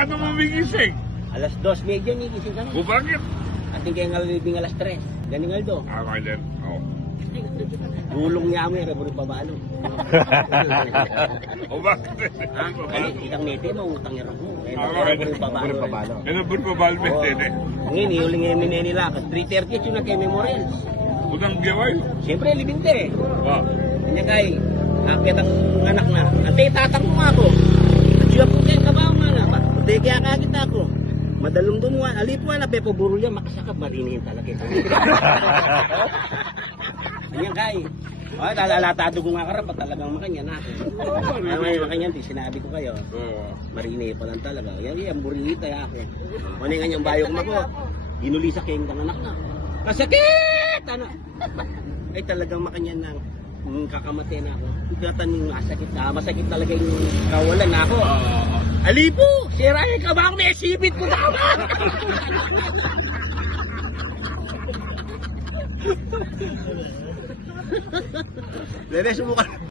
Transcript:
Paano mo migising? Alas 2:30 nigising kami. O bakit? Ating kaya nga libing alas 3. Ganing Aldo. Ako din. Oo. Gulong niya mo yung reburi pabalo. O bakit? Ha? Ay, itang nete mo, utang niya mo. Ako Reburi din. pabalo. Ano ba pa balbet din eh? Ngayon, iuling yung mine nila. 3:30 yun na kay Memorial. Utang gaway? Siyempre, libing te. Wow. Kanya kay, akit ang anak na. Ante, tatang mo ako. Siya po kayo kabaw nga na ba? Ante, kaya kakita ako. Madalong dumuan. Alipuan na, pepo buro yan. Makasakap, marinihin talaga. Kanya kay. Ay, lalatado ko nga karap at talagang makanya na ako. Ay, makanya, sinabi ko kayo. Oo. Marinay pa lang talaga. Yan, burinita ya ako. Ano yung kanyang bayo ko mako? Ginuli sa kayong anak na. Kasakit! Ano? Ay talagang makanyan nang kakamatay na ako. Ikatan yung masakit na. Masakit talaga yung kawalan na ako. Alipo! Siray ka ba ako? May sibit ko na ako! Bebe, subukan.